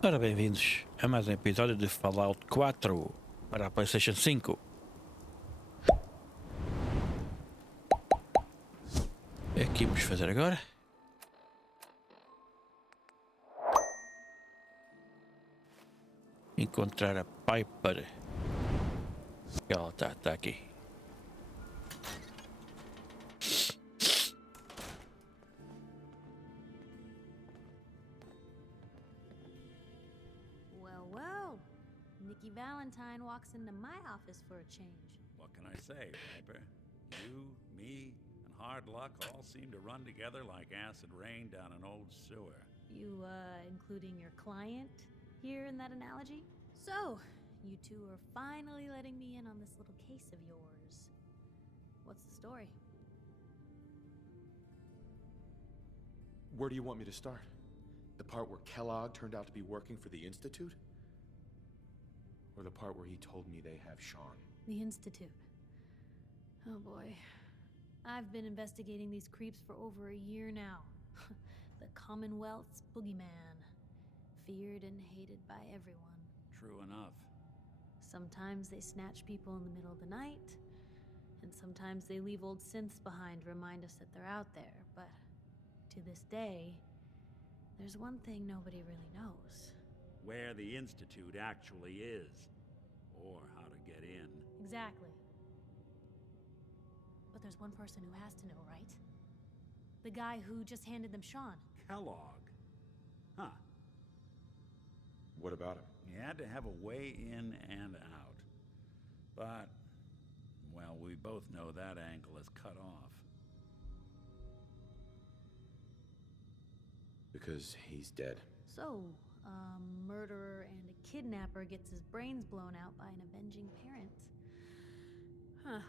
Ora, bem-vindos a mais um episódio de Fallout 4 para a PlayStation 5. O que vamos fazer agora? Encontrar a Piper. Ela está aqui. Well, Nikki Valentine walks into my office for a change. What can I say, Piper? You, me, and hard luck all seem to run together like acid rain down an old sewer. You, including your client here in that analogy? So, you two are finally letting me in on this little case of yours. What's the story? Where do you want me to start? The part where Kellogg turned out to be working for the Institute? Or the part where he told me they have Sean? The Institute. Oh boy. I've been investigating these creeps for over a year now. The Commonwealth's boogeyman. Feared and hated by everyone. True enough. Sometimes they snatch people in the middle of the night, and sometimes they leave old synths behind to remind us that they're out there, but to this day, there's one thing nobody really knows. Where the Institute actually is. Or how to get in. Exactly. But there's one person who has to know, right? The guy who just handed them Sean. Kellogg. Huh. What about him? He had to have a way in and out. But, well, we both know that angle is cut off. Because he's dead. So, a murderer and a kidnapper gets his brains blown out by an avenging parent. Huh.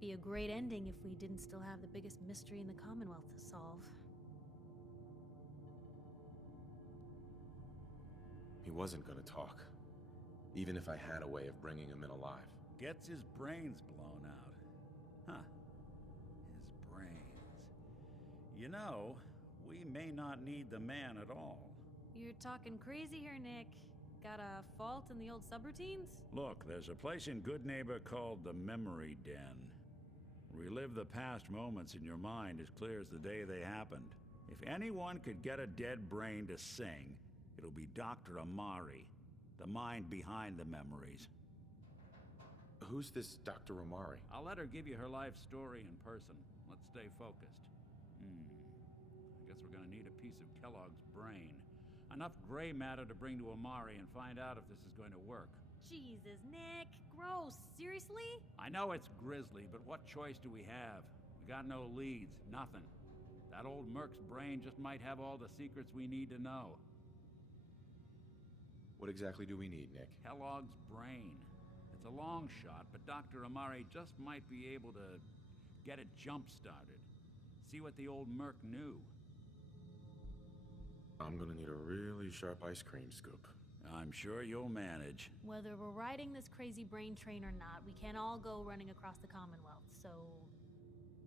Be a great ending if we didn't still have the biggest mystery in the Commonwealth to solve. He wasn't gonna talk. Even if I had a way of bringing him in alive. Gets his brains blown out. Huh. His brains. You know, we may not need the man at all. You're talking crazy here, Nick. Got a fault in the old subroutines? Look, there's a place in Good Neighbor called the Memory Den. Relive the past moments in your mind as clear as the day they happened. If anyone could get a dead brain to sing, it'll be Dr. Amari, the mind behind the memories. Who's this Dr. Amari? I'll let her give you her life story in person. Let's stay focused. I guess we're gonna need a piece of Kellogg's brain. Enough gray matter to bring to Amari and find out if this is going to work. Jesus, Nick. Gross. Seriously? I know it's grisly, but what choice do we have? We got no leads, nothing. That old Merc's brain just might have all the secrets we need to know. What exactly do we need, Nick? Kellogg's brain. It's a long shot, but Dr. Amari just might be able to get it jump-started. See what the old Merc knew. I'm gonna need a really sharp ice cream scoop. I'm sure you'll manage. Whether we're riding this crazy brain train or not, we can't all go running across the Commonwealth, so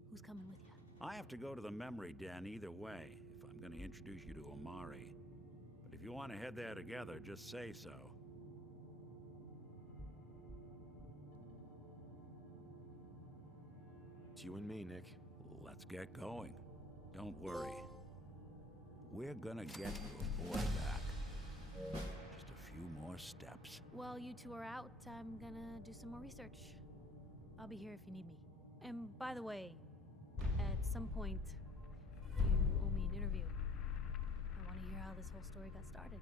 who's coming with you? I have to go to the Memory Den either way, if I'm going to introduce you to Amari. But if you want to head there together, just say so. It's you and me, Nick. Let's get going. Don't worry. We're gonna get your boy back. Just a few more steps. While you two are out, I'm gonna do some more research. I'll be here if you need me. And by the way, at some point, you owe me an interview. I want to hear how this whole story got started.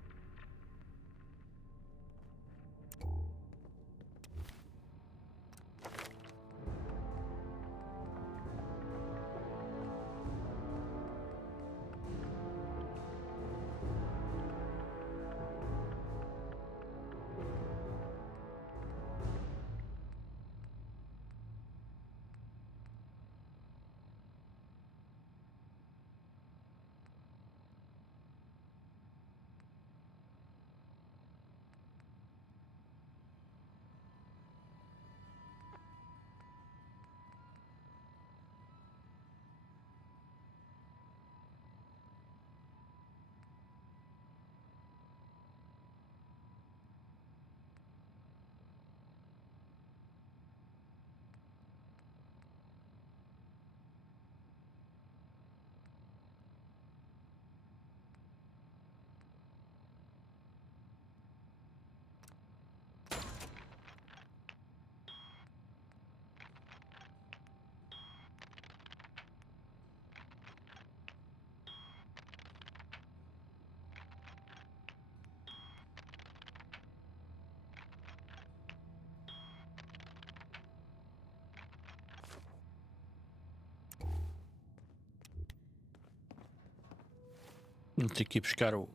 Vamos ter que ir buscar o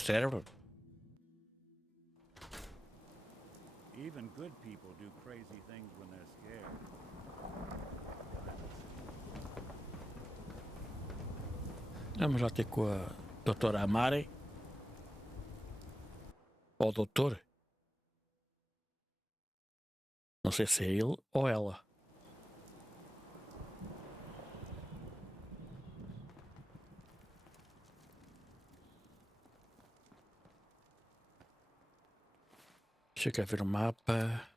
cérebro. Even good people do crazy things when they're scared. Vamos lá ter com a doutora Amare. Ou o doutor. Não sei se é ele ou ela. Deixa eu cá ver o mapa.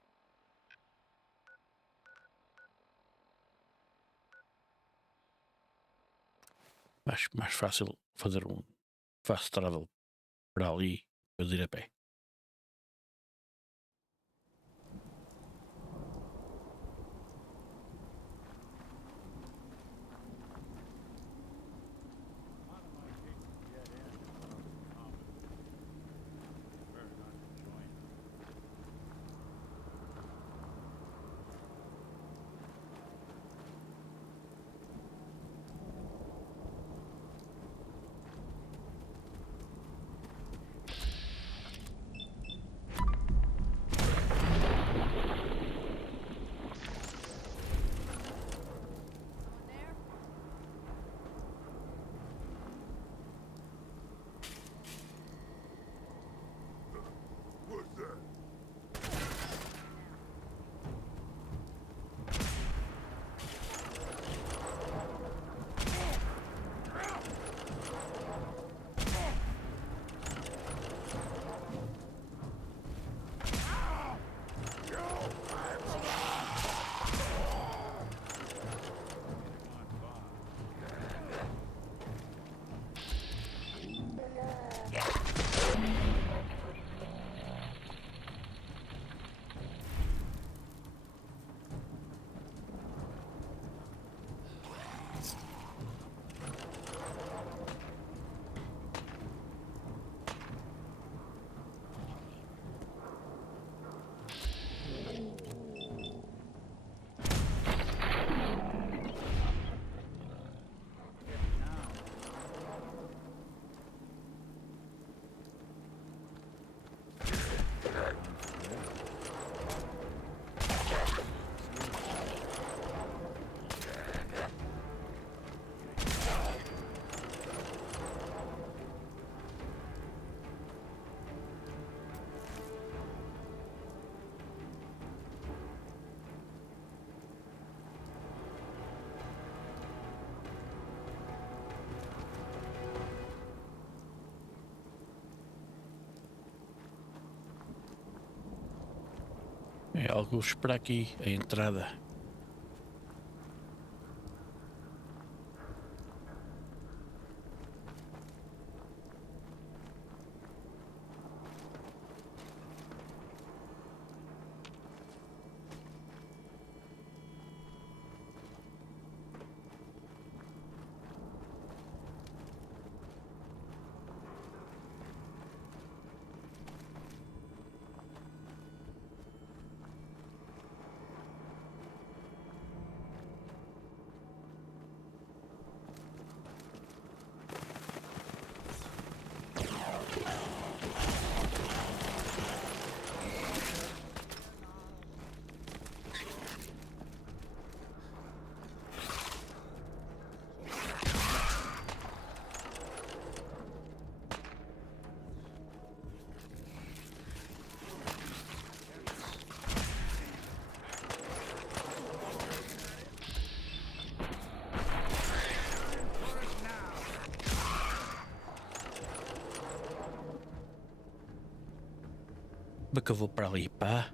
Acho mais fácil fazer um fast travel para ali, depois ir a pé. É alguns para aqui, a entrada. Como é que eu vou para ali, pá?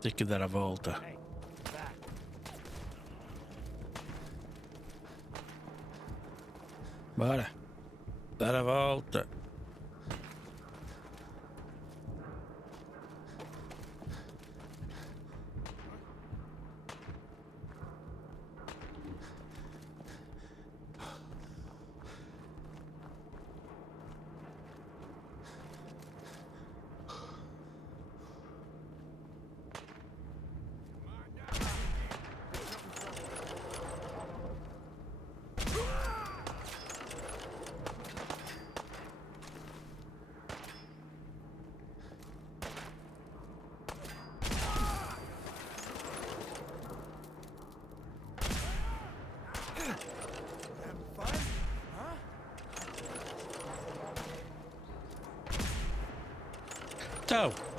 Tem que dar a volta. Bora. Dar a volta. Então.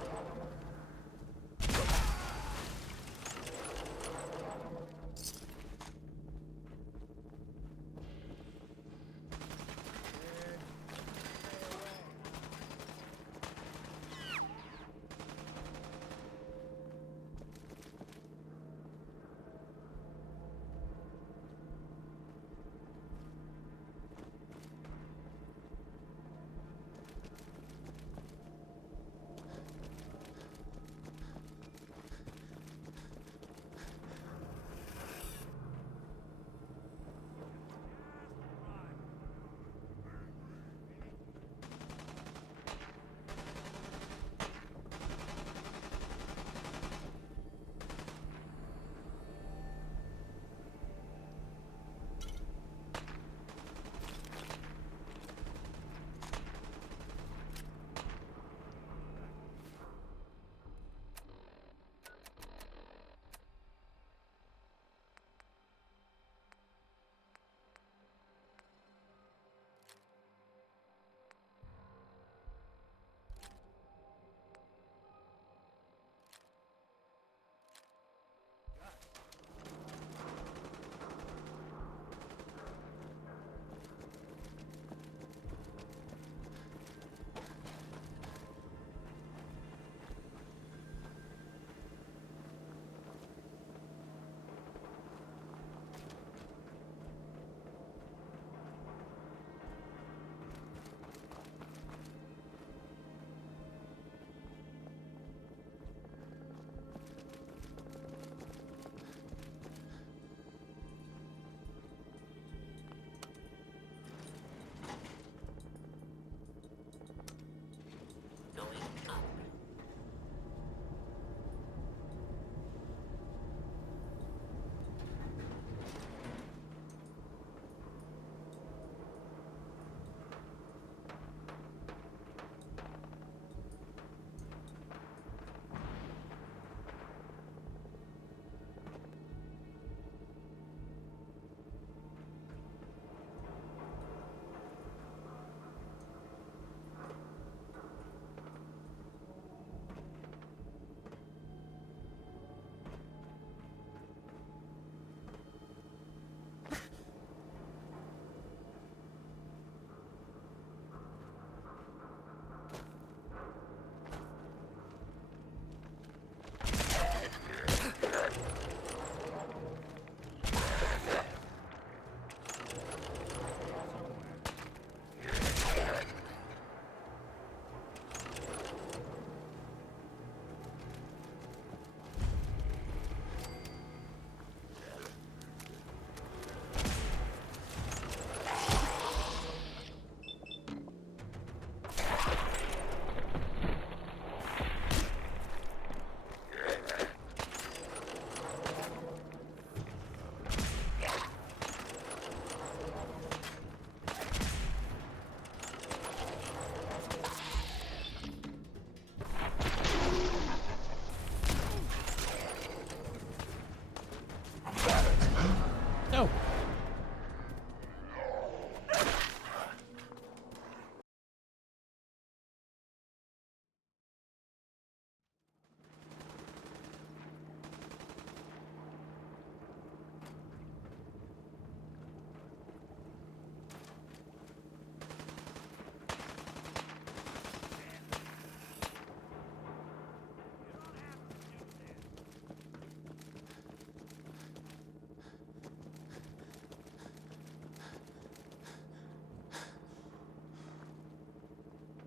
Não.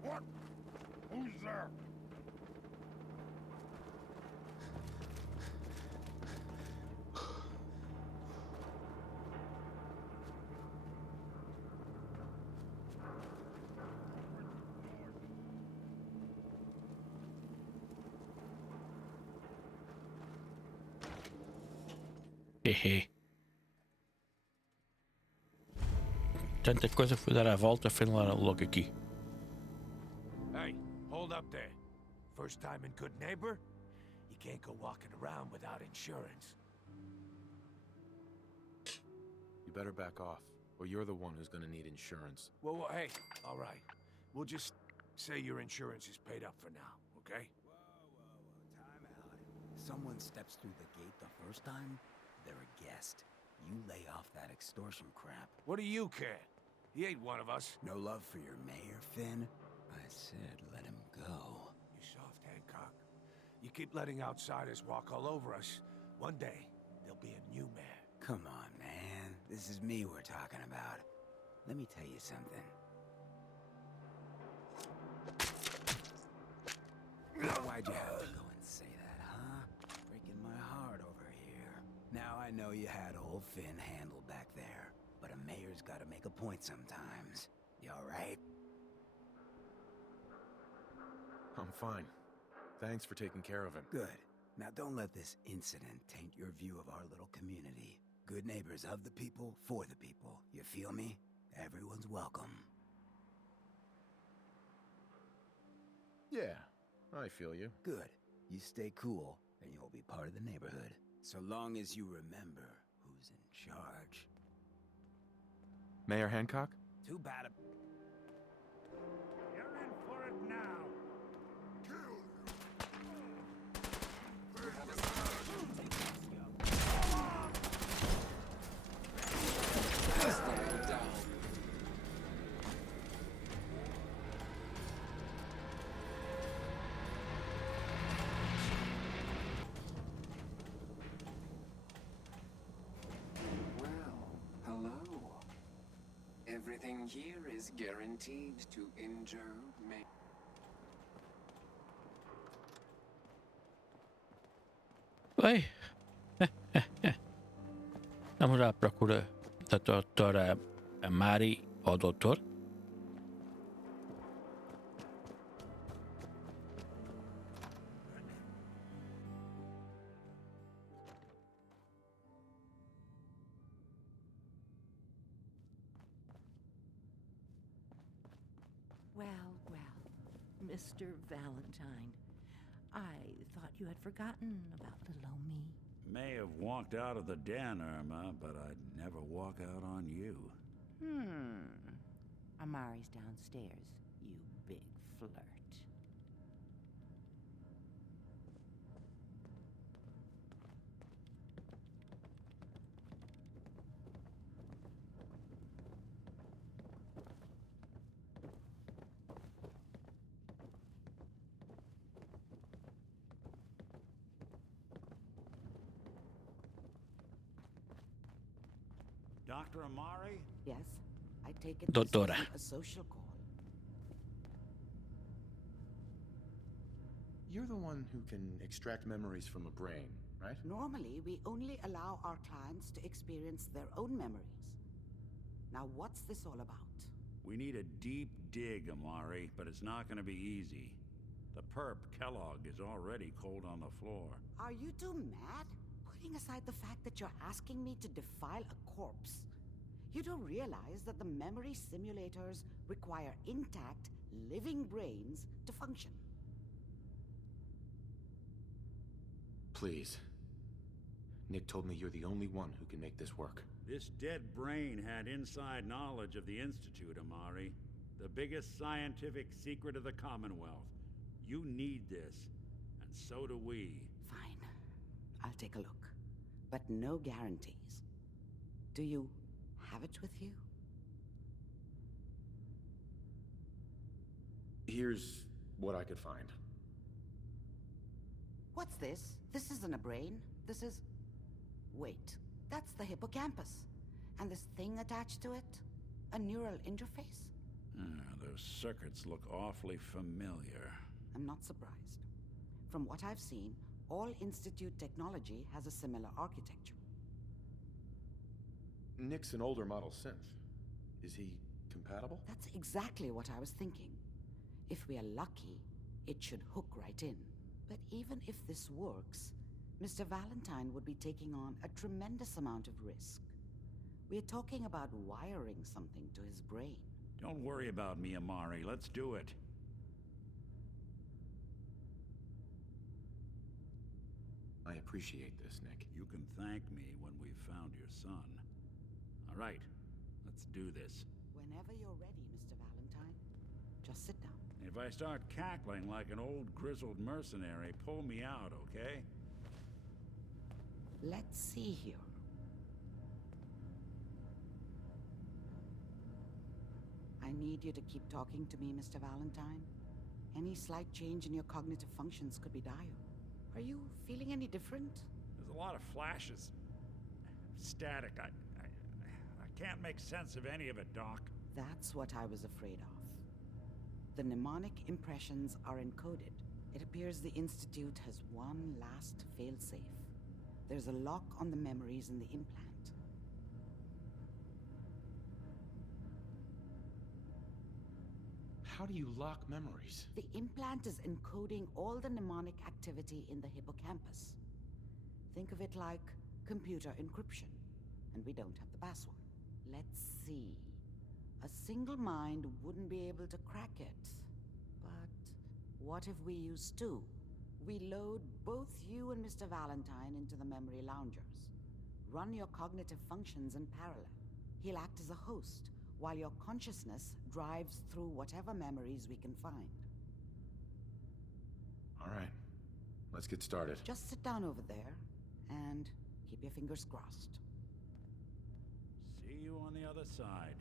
What? Who's there? Hehe. Tanta coisa foi dar a volta, foi lá logo aqui. Hey, hold up there. First time in Good Neighbor? You can't go walking around without insurance. You better back off, or you're the one who's gonna need insurance. Well, hey, all right. We'll just say your insurance is paid up for now, okay? Time out. Someone steps through the gate the first time, they're a guest. You lay off that extortion crap. What do you care? He ain't one of us. No love for your mayor, Finn? I said let him go. You soft, Hancock. You keep letting outsiders walk all over us. One day, there'll be a new mayor. Come on, man. This is me we're talking about. Let me tell you something. Why'd you have to go and say that, huh? Breaking my heart over here. Now I know you had old Finn handled back there, but a mayor's gotta make a point sometimes. You alright? I'm fine. Thanks for taking care of him. Good. Now don't let this incident taint your view of our little community. Good neighbors of the people, for the people. You feel me? Everyone's welcome. Yeah, I feel you. Good. You stay cool, and you'll be part of the neighborhood. So long as you remember who's in charge. Mayor Hancock? Too bad. You're in for it now. Well, hello. Everything here is guaranteed to injure me. Bem, vamos à procura da doutora Mari ou doutor. Well, Mr. Valentine. I thought you had forgotten about little old me. May have walked out of the den, Irma, but I'd never walk out on you. Amari's downstairs, you big flirt. Dr. Amari? Yes, I take it Doctora. this isn't a social call. You're the one who can extract memories from a brain, right? Normally, we only allow our clients to experience their own memories. Now, what's this all about? We need a deep dig, Amari, but it's not going to be easy. The perp, Kellogg, is already cold on the floor. Are you two mad? Putting aside the fact that you're asking me to defile a corpse, you don't realize that the memory simulators require intact, living brains to function. Please. Nick told me you're the only one who can make this work. This dead brain had inside knowledge of the Institute, Amari. The biggest scientific secret of the Commonwealth. You need this, and so do we. Fine. I'll take a look. But no guarantees. Do you have it with you? Here's what I could find. What's this? This isn't a brain. This is... Wait. That's the hippocampus. And this thing attached to it? A neural interface? Those circuits look awfully familiar. I'm not surprised. From what I've seen, all Institute technology has a similar architecture. Nick's an older model synth. Is he compatible? That's exactly what I was thinking. If we are lucky, it should hook right in. But even if this works, Mr. Valentine would be taking on a tremendous amount of risk. We're talking about wiring something to his brain. Don't worry about me, Amari. Let's do it. I appreciate this, Nick. You can thank me when we've found your son. All right, let's do this. Whenever you're ready, Mr. Valentine, just sit down. If I start cackling like an old grizzled mercenary, pull me out, okay? Let's see here. I need you to keep talking to me, Mr. Valentine. Any slight change in your cognitive functions could be dire. Are you feeling any different? There's a lot of flashes. Static. I can't make sense of any of it, Doc. That's what I was afraid of. The mnemonic impressions are encoded. It appears the Institute has one last failsafe. There's a lock on the memories in the implant. How do you lock memories? The implant is encoding all the mnemonic activity in the hippocampus. Think of it like computer encryption, and we don't have the password. Let's see. A single mind wouldn't be able to crack it. But what if we use two? We load both you and Mr. Valentine into the memory loungers. Run your cognitive functions in parallel. He'll act as a host, while your consciousness drives through whatever memories we can find. All right, let's get started. Just sit down over there and keep your fingers crossed. See you on the other side.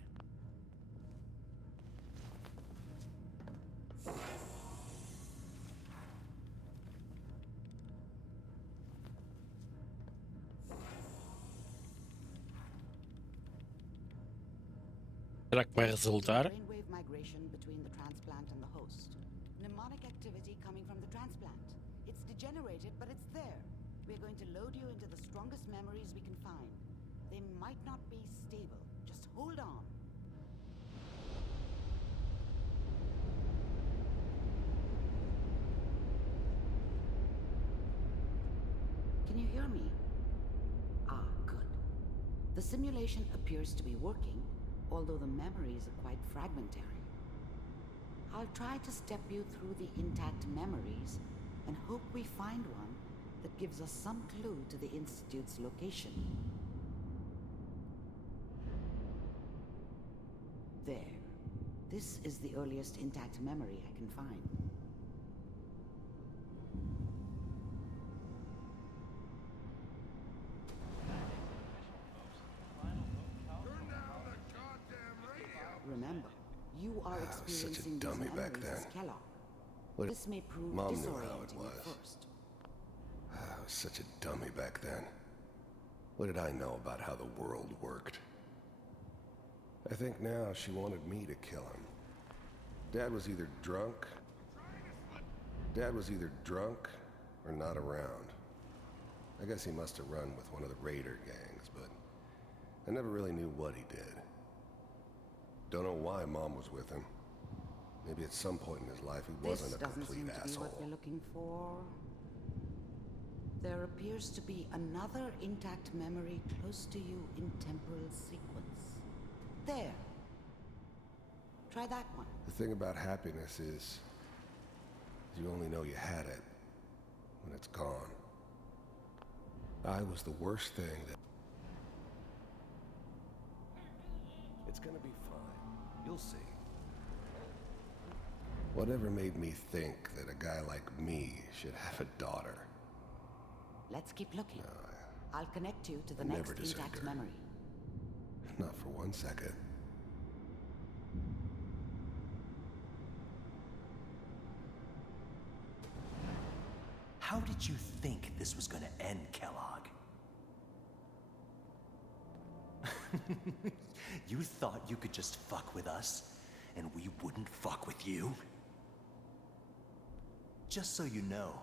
Será que vai resultar? Brainwave migration between the transplant and the host. Mnemonic activity coming from the transplant. It's degenerated, but it's there. We're going to load you into the strongest memories we can find. They might not be stable. Just hold on. Can you hear me? Ah, good. The simulation appears to be working, although the memories are quite fragmentary. I'll try to step you through the intact memories and hope we find one that gives us some clue to the Institute's location. There. This is the earliest intact memory I can find. Remember, you are experiencing dummy these back memories then. as Kellogg. What- This may prove Mom knew how disorienting it at was. first. I was such a dummy back then. What did I know about how the world worked? I think now she wanted me to kill him. Dad was either drunk or not around. I guess he must have run with one of the raider gangs, but I never really knew what he did. Don't know why Mom was with him. Maybe at some point in his life he wasn't a This doesn't complete seem to be what asshole. we're looking for. There appears to be another intact memory close to you in temporal sequence. There. Try that one. The thing about happiness is you only know you had it when it's gone. I was the worst thing that... It's gonna be fine. You'll see. Whatever made me think that a guy like me should have a daughter? Let's keep looking. No, I'll connect you to the I never next deserved intact her. memory. not for 1 second. How did you think this was gonna end, Kellogg? You thought you could just fuck with us, and we wouldn't fuck with you? Just so you know,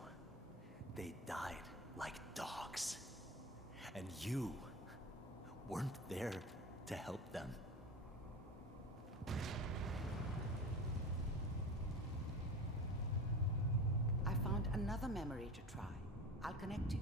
they died like dogs. And you weren't there to help them. I found another memory to try. I'll connect you.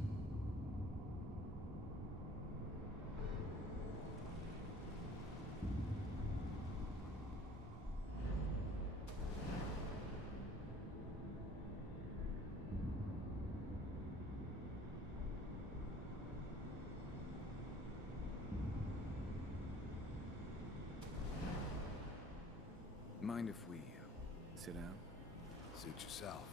Mind if we sit down? Suit yourself.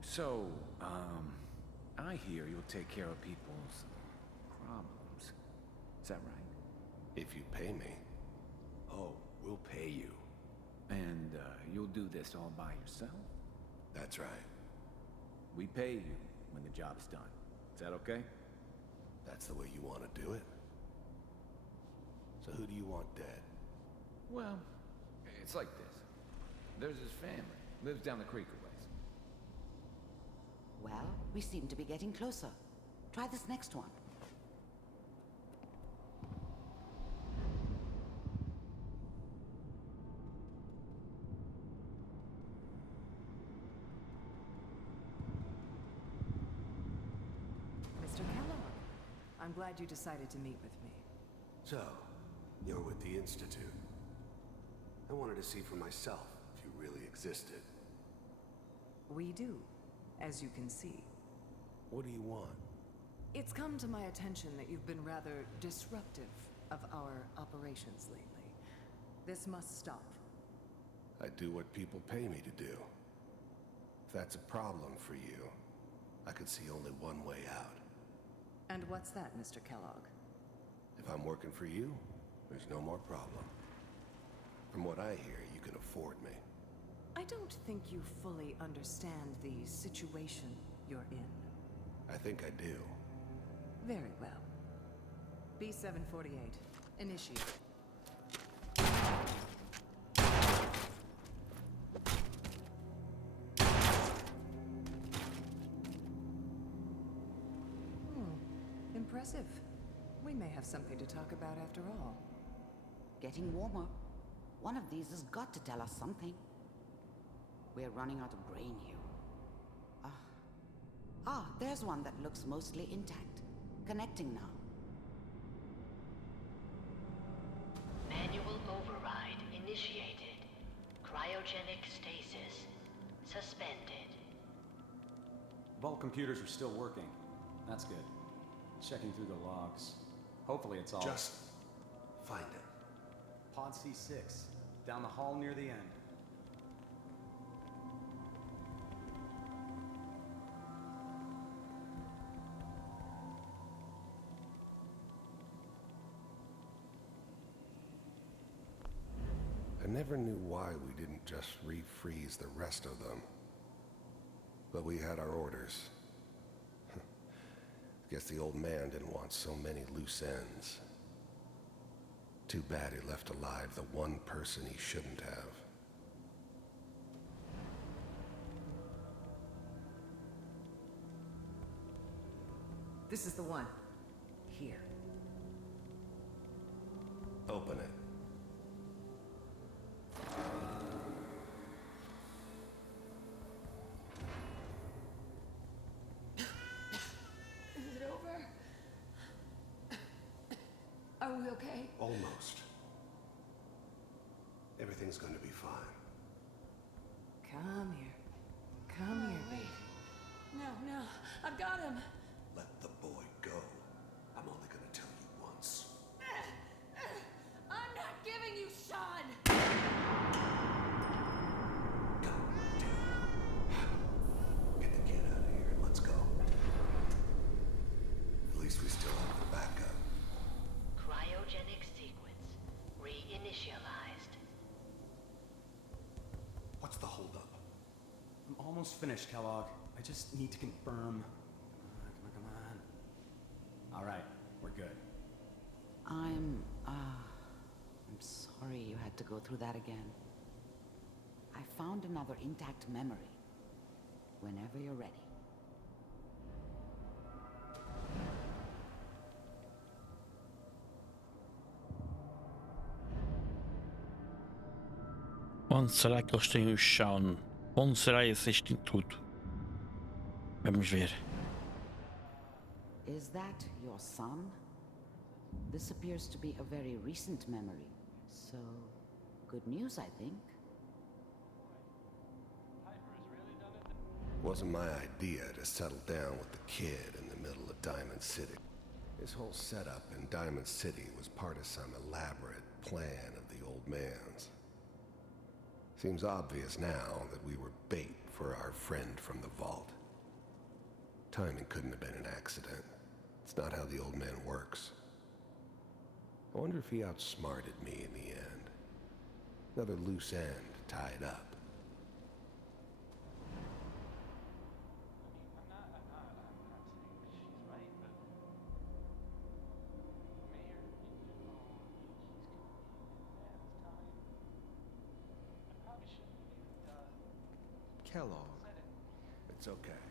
So, I hear you'll take care of people's problems. Is that right? If you pay me. Oh, we'll pay you. And, you'll do this all by yourself? That's right. We pay you when the job's done. Is that okay? That's the way you want to do it? So who do you want dead? Well, it's like this. There's his family. Lives down the creek a ways. Well, we seem to be getting closer. Try this next one. Mr. Kellogg, I'm glad you decided to meet with me. So, you're with the Institute. I wanted to see for myself if you really existed. We do, as you can see. What do you want? It's come to my attention that you've been rather disruptive of our operations lately. This must stop. I do what people pay me to do. If that's a problem for you, I could see only one way out. And what's that, Mr. Kellogg? If I'm working for you, there's no more problem. From what I hear, you can afford me. I don't think you fully understand the situation you're in. I think I do. Very well. B748, initiate. Impressive. We may have something to talk about after all. Getting warmer. One of these has got to tell us something. We're running out of brain here. There's one that looks mostly intact. Connecting now. Manual override initiated. Cryogenic stasis suspended. Vault computers are still working. That's good. Checking through the logs. Hopefully it's all... Just find it. Pod C6, down the hall near the end. I never knew why we didn't just refreeze the rest of them. But we had our orders. Guess the old man didn't want so many loose ends. Too bad he left alive the one person he shouldn't have. This is the one. Here. Open it. Are we okay? Almost. Everything's going to be fine. Come here. Come here, baby. No, I've got him. Let the boy go. I'm only going to tell you once. I'm not giving you Sean! God damn. Get the kid out of here and let's go. At least we still have the backup. Cryogenic sequence reinitialized. What's the holdup? I'm almost finished, Kellogg. I just need to confirm. Come on. All right, we're good. I'm sorry you had to go through that again. I found another intact memory. Whenever you're ready. Onde será que eles têm o Sean? Onde será esse instituto? Vamos ver. Is that your son? This appears to be a very recent memory. So, good news, I think. Wasn't my idea to settle down with the kid in the middle of Diamond City. This whole setup in Diamond City was part of some elaborate plan of the old man's. Seems obvious now that we were bait for our friend from the vault. Timing couldn't have been an accident. It's not how the old man works. I wonder if he outsmarted me in the end. Another loose end tied up. Kellogg. It's okay.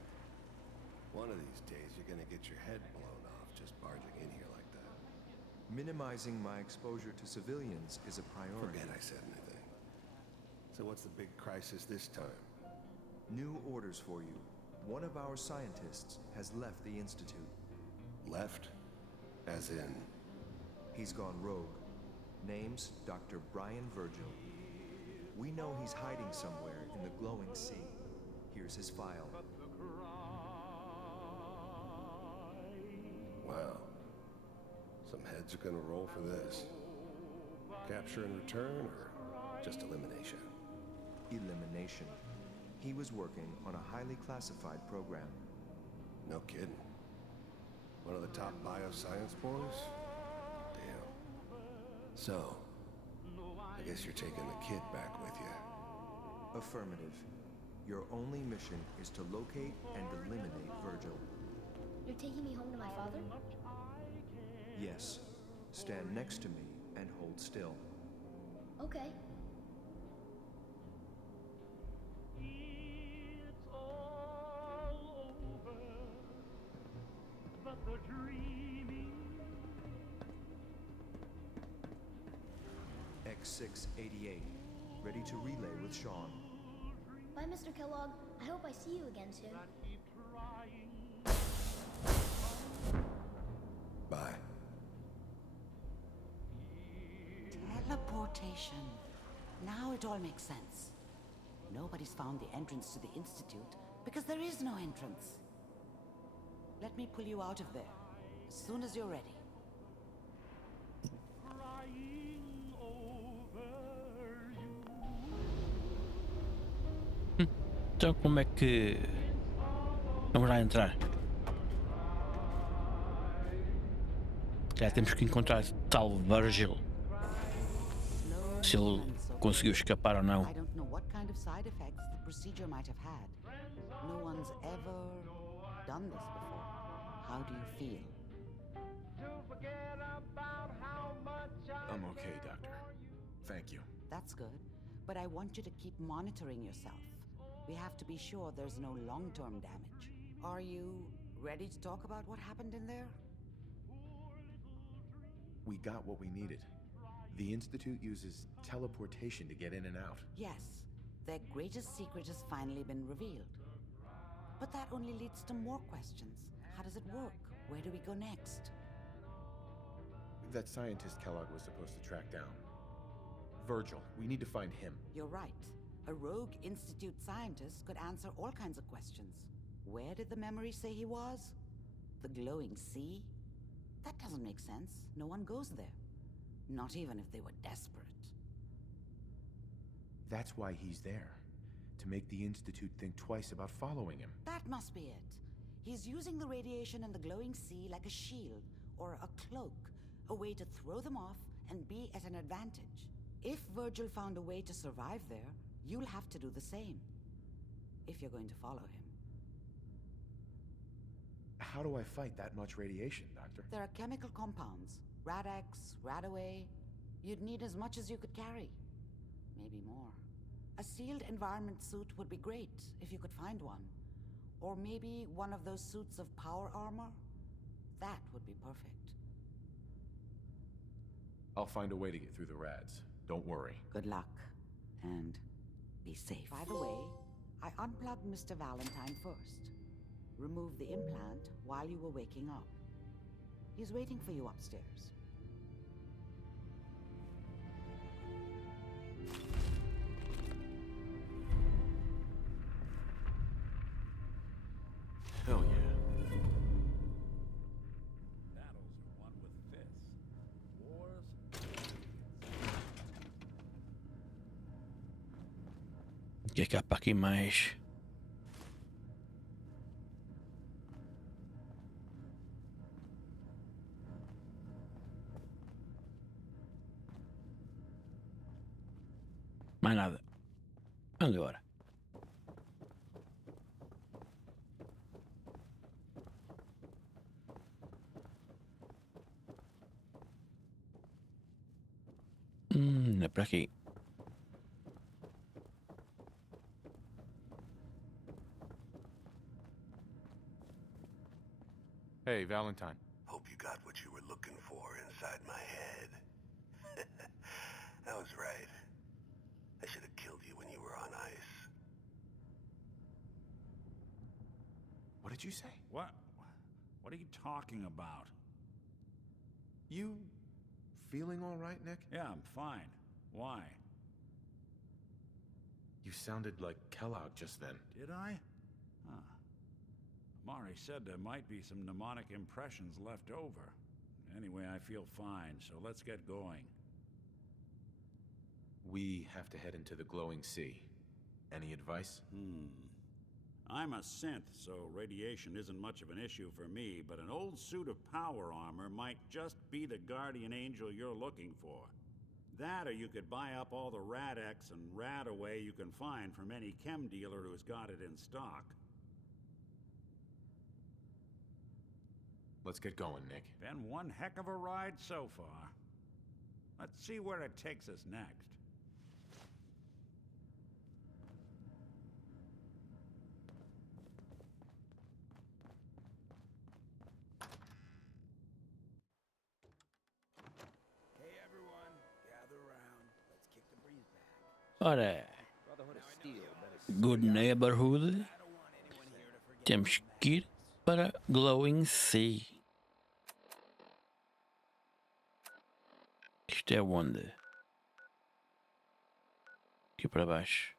One of these days you're gonna get your head blown off just barging in here like that. Minimizing my exposure to civilians is a priority. Forget I said anything. So what's the big crisis this time? New orders for you. One of our scientists has left the Institute. Left? As in? He's gone rogue. Name's Dr. Brian Virgil. We know he's hiding somewhere in the glowing sea. Here's his file. Wow. Some heads are gonna roll for this. Capture and return, or just elimination? Elimination. He was working on a highly classified program. No kidding. One of the top bioscience boys? Damn. So, I guess you're taking the kid back with you. Affirmative. Your only mission is to locate and eliminate Virgil. You're taking me home to my father? Yes. Stand next to me and hold still. Okay. X688. Ready to relay with Sean. Bye, Mr. Kellogg. I hope I see you again soon. Bye. Teleportation. Now it all makes sense. Nobody's found the entrance to the Institute because there is no entrance. Let me pull you out of there as soon as you're ready. Então como é que vamos lá entrar? Já temos que encontrar tal Virgil. Se ele conseguiu escapar ou não. I don't know what kind of side effects the procedure might have had. No one's ever done this before. How do you feel? I'm okay, Doctor. Thank you. That's good, but I want you to keep monitoring yourself. We have to be sure there's no long-term damage. Are you ready to talk about what happened in there? We got what we needed. The Institute uses teleportation to get in and out. Yes, their greatest secret has finally been revealed. But that only leads to more questions. How does it work? Where do we go next? That scientist Kellogg was supposed to track down. Virgil, we need to find him. You're right. A rogue Institute scientist could answer all kinds of questions. Where did the memory say he was? The glowing sea? That doesn't make sense. No one goes there. Not even if they were desperate. That's why he's there. To make the Institute think twice about following him. That must be it. He's using the radiation in the glowing sea like a shield or a cloak, a way to throw them off and be at an advantage. If Virgil found a way to survive there, you'll have to do the same. If you're going to follow him. How do I fight that much radiation, Doctor? There are chemical compounds. Rad-X, Radaway. You'd need as much as you could carry. Maybe more. A sealed environment suit would be great, if you could find one. Or maybe one of those suits of power armor? That would be perfect. I'll find a way to get through the rads. Don't worry. Good luck. And be safe. By the way, I unplugged Mr. Valentine first. Removed the implant while you were waking up. He's waiting for you upstairs. Hell yeah. Battles O que é que há para aqui mais? Mais nada. Vamos embora. É para aqui. Hey, Valentine. Hope you got what you were looking for inside my head. I was right. I should have killed you when you were on ice. What did you say? What are you talking about? You feeling all right, Nick? Yeah, I'm fine. Why? You sounded like Kellogg just then. Did I? Huh. Mari said there might be some mnemonic impressions left over. Anyway, I feel fine, so let's get going. We have to head into the glowing sea. Any advice? I'm a synth, so radiation isn't much of an issue for me, but an old suit of power armor might just be the guardian angel you're looking for. That, or you could buy up all the Rad-X and Rad-Away you can find from any chem dealer who's got it in stock. Let's get going, Nick. Been one heck of a ride so far. Let's see where it takes us next. Hey everyone, gather around. Let's kick the breeze back. Ora, good neighborhood. Temos que ir para Glowing Sea. Isto é onde? Aqui para baixo.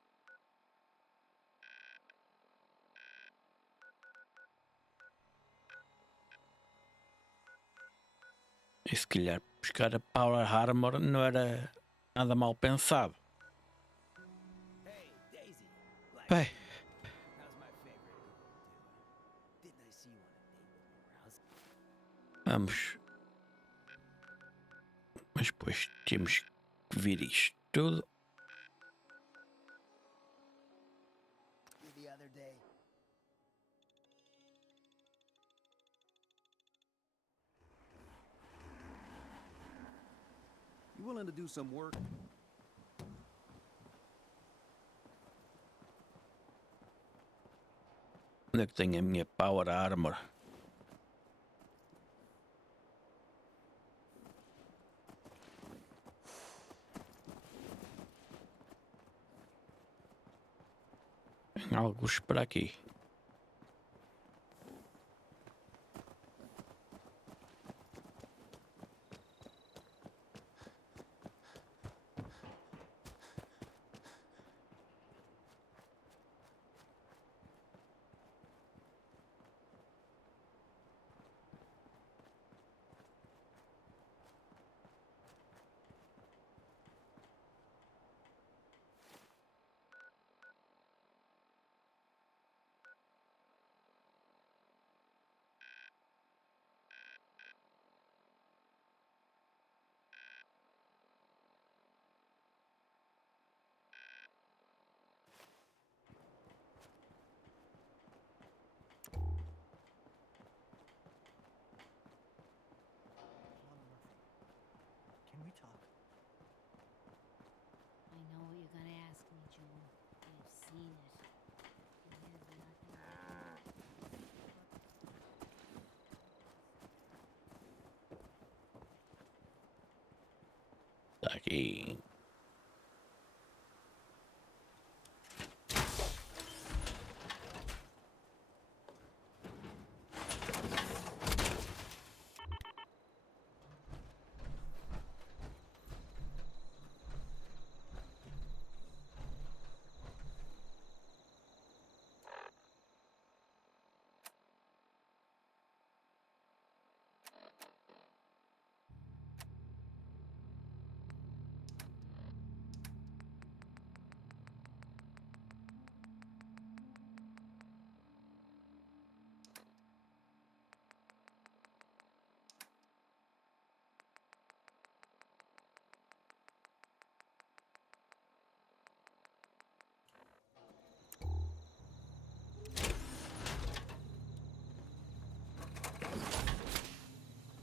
E se calhar buscar a Power Armor não era nada mal pensado. Bem. Vamos. Mas depois temos que vir isto tudo. You willing to do some work? Onde é que tenho a minha Power Armor? Tem alguns por aqui. Can we talk? I know what you're gonna ask me, Joel. I've seen it. And there's nothing I can do. Tá aqui.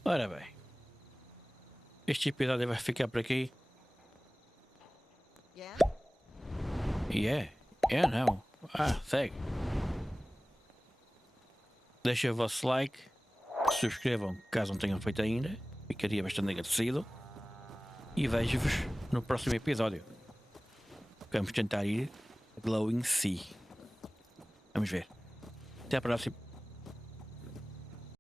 Ora bem, este episódio vai ficar por aqui. Não. Segue. Deixem o vosso like, subscrevam caso não tenham feito ainda, ficaria bastante agradecido. E vejo-vos no próximo episódio. Vamos tentar ir Glowing Sea. Vamos ver. Até a próxima.